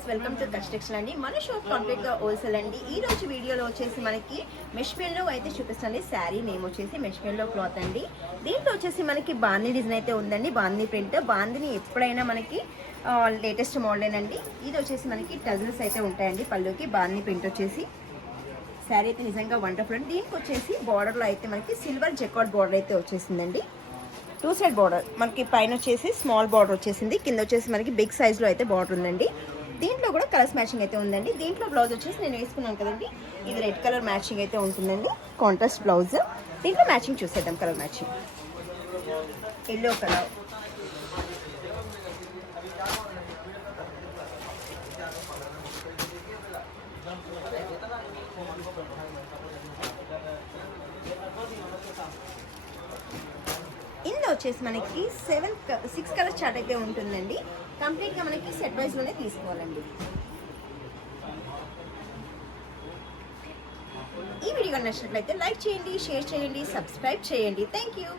Viewers, welcome to construction అండి. మన shop complete గా హోల్సేల్ అండి. ఈ రోజు వీడియోలో వచ్చేసి మనకి మెష్మెల్లో అయితే చూపిస్తుంది. శారీ నేమ్ వచ్చేసి మెష్మెల్లో క్లాత్ అండి. దీంట్లో వచ్చేసి మనకి బాందీ డిజైన్ అయితే ఉందండి. బాందీ ప్రింట్, బాందీని ఎప్పుడైనా మనకి లేటెస్ట్ మోడల్ అండి. ఇది వచ్చేసి మనకి టజల్స్ అయితే ఉంటాయండి. పళ్ళుకి బాందీ ప్రింట్ వచ్చేసి శారీ అయితే నిజంగా వండర్ఫుల్ అండి. దీనికి వచ్చేసి బార్డర్లో అయితే మనకి సిల్వర్ జెకార్డ్ బార్డర్ అయితే వచ్చేసిందండి. 2 సైడ్ బార్డర్ మనకి పైన వచ్చేసి స్మాల్ బార్డర్ వచ్చేసింది, కింద వచ్చేసి మనకి బిగ్ సైజ్లో అయితే బార్డర్ ఉందండి. దీంట్లో కూడా కలర్స్ మ్యాచింగ్ అయితే ఉందండి. దీంట్లో బ్లౌజ్ వచ్చేసి నేను వేసుకున్నాను కదండి, ఇది రెడ్ కలర్ మ్యాచింగ్ అయితే ఉంటుందండి. Contrast blouse. దీంట్లో మ్యాచింగ్ చూసేద్దాం. కలర్ మ్యాచింగ్ ఎల్లో కలర్, ఇందులో వచ్చేసి మనకి 6 కలర్ చార్ట్ అయితే ఉంటుందండి. కంప్లీట్గా మనకి సెట్ వైజ్లోనే తీసుకోవాలండి. ఈ వీడియో నచ్చినట్లయితే లైక్ చేయండి, షేర్ చేయండి, సబ్స్క్రైబ్ చేయండి. Thank you.